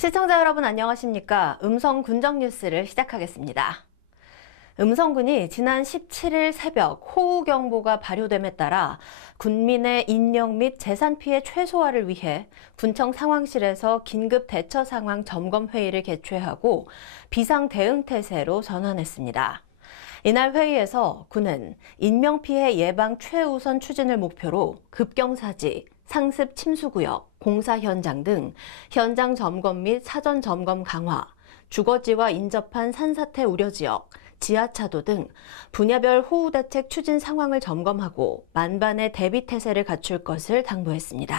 시청자 여러분 안녕하십니까? 음성 군정 뉴스를 시작하겠습니다. 음성군이 지난 17일 새벽 호우경보가 발효됨에 따라 군민의 인명 및 재산 피해 최소화를 위해 군청 상황실에서 긴급 대처 상황 점검 회의를 개최하고 비상 대응 태세로 전환했습니다. 이날 회의에서 군은 인명피해 예방 최우선 추진을 목표로 급경사지, 상습 침수구역, 공사 현장 등 현장 점검 및 사전 점검 강화, 주거지와 인접한 산사태 우려 지역, 지하차도 등 분야별 호우 대책 추진 상황을 점검하고 만반의 대비 태세를 갖출 것을 당부했습니다.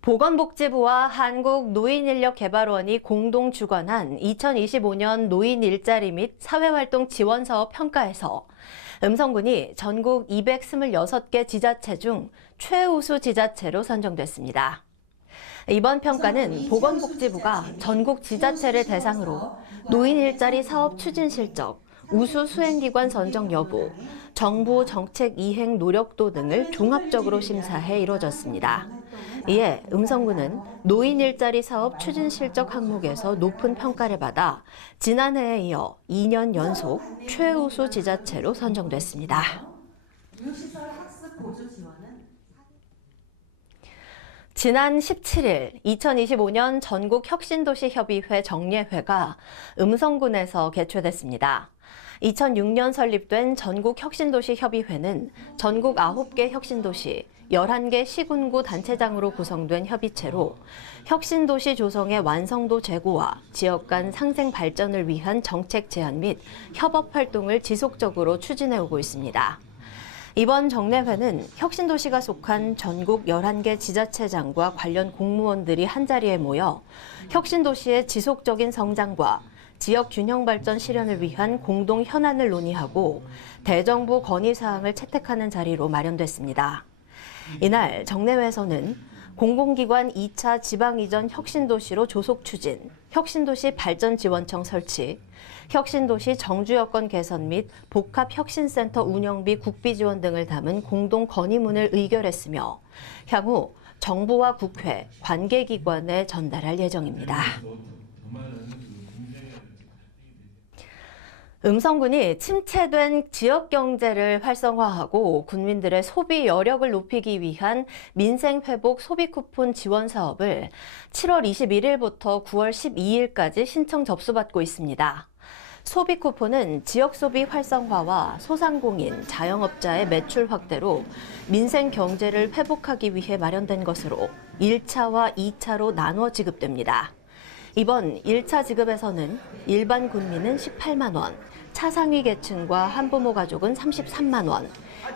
보건복지부와 한국노인인력개발원이 공동 주관한 2025년 노인 일자리 및 사회활동 지원사업 평가에서 음성군이 전국 226개 지자체 중 최우수 지자체로 선정됐습니다. 이번 평가는 보건복지부가 전국 지자체를 대상으로 노인 일자리 사업 추진 실적, 우수 수행기관 선정 여부, 정부 정책 이행 노력도 등을 종합적으로 심사해 이뤄졌습니다. 이에 음성군은 노인 일자리 사업 추진 실적 항목에서 높은 평가를 받아 지난해에 이어 2년 연속 최우수 지자체로 선정됐습니다. 지난 17일 2025년 전국혁신도시협의회 정례회가 음성군에서 개최됐습니다. 2006년 설립된 전국혁신도시협의회는 전국 9개 혁신도시, 11개 시군구 단체장으로 구성된 협의체로 혁신도시 조성의 완성도 제고와 지역 간 상생 발전을 위한 정책 제안 및 협업 활동을 지속적으로 추진해오고 있습니다. 이번 정례회는 혁신도시가 속한 전국 11개 지자체장과 관련 공무원들이 한자리에 모여 혁신도시의 지속적인 성장과 지역 균형 발전 실현을 위한 공동 현안을 논의하고 대정부 건의사항을 채택하는 자리로 마련됐습니다. 이날 정례회에서는 공공기관 2차 지방이전 혁신도시로 조속 추진, 혁신도시 발전지원청 설치, 혁신도시 정주여건 개선 및 복합혁신센터 운영비 국비 지원 등을 담은 공동 건의문을 의결했으며 향후 정부와 국회, 관계기관에 전달할 예정입니다. 음성군이 침체된 지역 경제를 활성화하고 군민들의 소비 여력을 높이기 위한 민생회복 소비 쿠폰 지원 사업을 7월 21일부터 9월 12일까지 신청 접수받고 있습니다. 소비 쿠폰은 지역 소비 활성화와 소상공인, 자영업자의 매출 확대로 민생 경제를 회복하기 위해 마련된 것으로 1차와 2차로 나눠 지급됩니다. 이번 1차 지급에서는 일반 군민은 18만 원, 차상위 계층과 한부모 가족은 33만 원,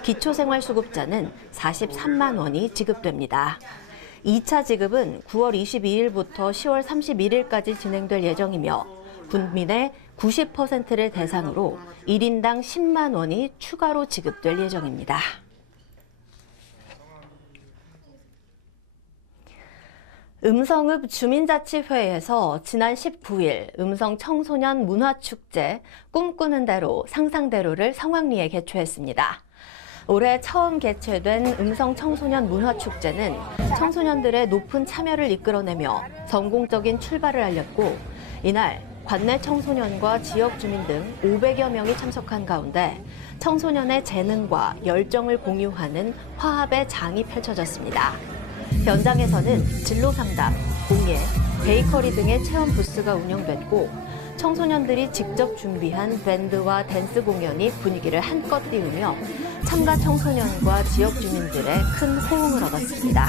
기초생활수급자는 43만 원이 지급됩니다. 2차 지급은 9월 22일부터 10월 31일까지 진행될 예정이며 군민의 90%를 대상으로 1인당 10만 원이 추가로 지급될 예정입니다. 음성읍 주민자치회에서 지난 19일 음성 청소년 문화축제 꿈꾸는 대로 상상대로를 성황리에 개최했습니다. 올해 처음 개최된 음성 청소년 문화축제는 청소년들의 높은 참여를 이끌어내며 성공적인 출발을 알렸고 이날 관내 청소년과 지역 주민 등 500여 명이 참석한 가운데 청소년의 재능과 열정을 공유하는 화합의 장이 펼쳐졌습니다. 현장에서는 진로 상담, 공예, 베이커리 등의 체험 부스가 운영됐고 청소년들이 직접 준비한 밴드와 댄스 공연이 분위기를 한껏 띄우며 참가 청소년과 지역 주민들의 큰 호응을 얻었습니다.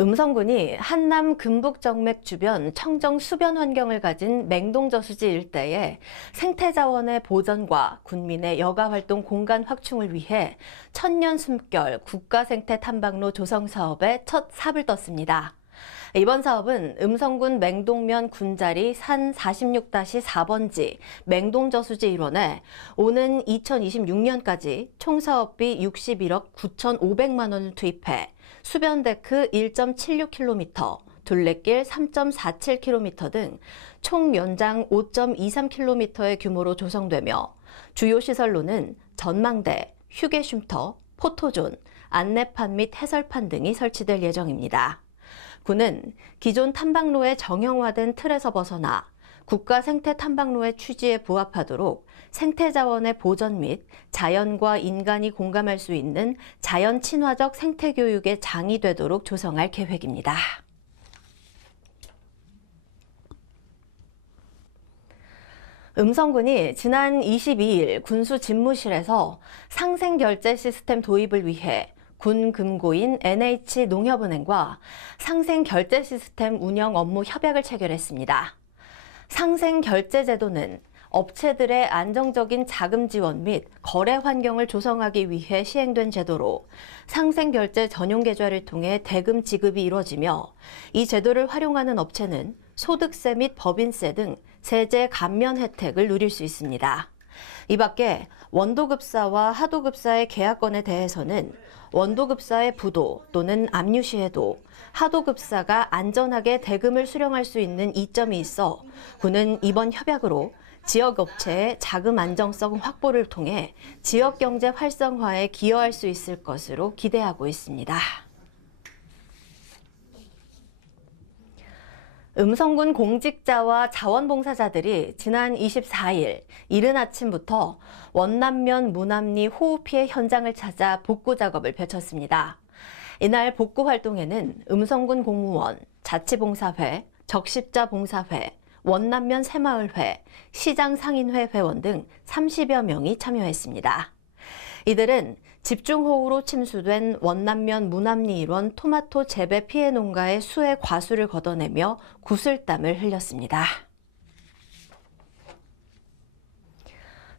음성군이 한남 금북정맥 주변 청정 수변 환경을 가진 맹동저수지 일대의 생태자원의 보전과 군민의 여가활동 공간 확충을 위해 천년 숨결 국가생태탐방로 조성 사업에 첫 삽을 떴습니다. 이번 사업은 음성군 맹동면 군자리 산 46-4번지 맹동저수지 일원에 오는 2026년까지 총 사업비 61억 9,500만 원을 투입해 수변데크 1.76km, 둘레길 3.47km 등 총 연장 5.23km의 규모로 조성되며 주요 시설로는 전망대, 휴게 쉼터, 포토존, 안내판 및 해설판 등이 설치될 예정입니다. 군은 기존 탐방로의 정형화된 틀에서 벗어나 국가 생태 탐방로의 취지에 부합하도록 생태 자원의 보전 및 자연과 인간이 공감할 수 있는 자연 친화적 생태 교육의 장이 되도록 조성할 계획입니다. 음성군이 지난 22일 군수 집무실에서 상생 결제 시스템 도입을 위해 군 금고인 NH농협은행과 상생 결제 시스템 운영 업무 협약을 체결했습니다. 상생 결제 제도는 업체들의 안정적인 자금 지원 및 거래 환경을 조성하기 위해 시행된 제도로 상생 결제 전용 계좌를 통해 대금 지급이 이루어지며 이 제도를 활용하는 업체는 소득세 및 법인세 등 세제 감면 혜택을 누릴 수 있습니다. 이 밖에 원도급사와 하도급사의 계약건에 대해서는 원도급사의 부도 또는 압류 시에도 하도급사가 안전하게 대금을 수령할 수 있는 이점이 있어 군은 이번 협약으로 지역업체의 자금 안정성 확보를 통해 지역경제 활성화에 기여할 수 있을 것으로 기대하고 있습니다. 음성군 공직자와 자원봉사자들이 지난 24일 이른 아침부터 원남면 문암리 호우 피해 현장을 찾아 복구 작업을 펼쳤습니다. 이날 복구 활동에는 음성군 공무원, 자치봉사회, 적십자봉사회, 원남면 새마을회, 시장상인회 회원 등 30여 명이 참여했습니다. 이들은 집중호우로 침수된 원남면 문암리 일원 토마토 재배 피해 농가의 수해 과수를 걷어내며 구슬땀을 흘렸습니다.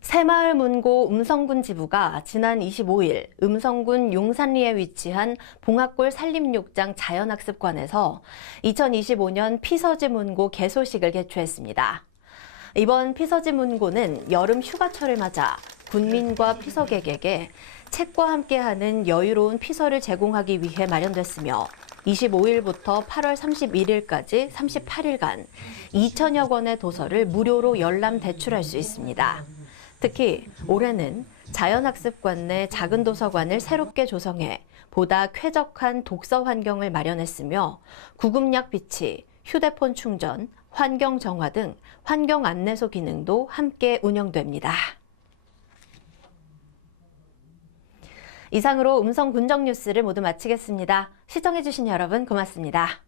새마을 문고 음성군 지부가 지난 25일 음성군 용산리에 위치한 봉학골 산림욕장 자연학습관에서 2025년 피서지 문고 개소식을 개최했습니다. 이번 피서지 문고는 여름 휴가철을 맞아 군민과 피서객에게 책과 함께하는 여유로운 피서를 제공하기 위해 마련됐으며 25일부터 8월 31일까지 38일간 2천여 권의 도서를 무료로 열람 대출할 수 있습니다. 특히 올해는 자연학습관 내 작은 도서관을 새롭게 조성해 보다 쾌적한 독서 환경을 마련했으며 구급약 비치, 휴대폰 충전, 환경 정화 등 환경 안내소 기능도 함께 운영됩니다. 이상으로 음성 군정 뉴스를 모두 마치겠습니다. 시청해주신 여러분 고맙습니다.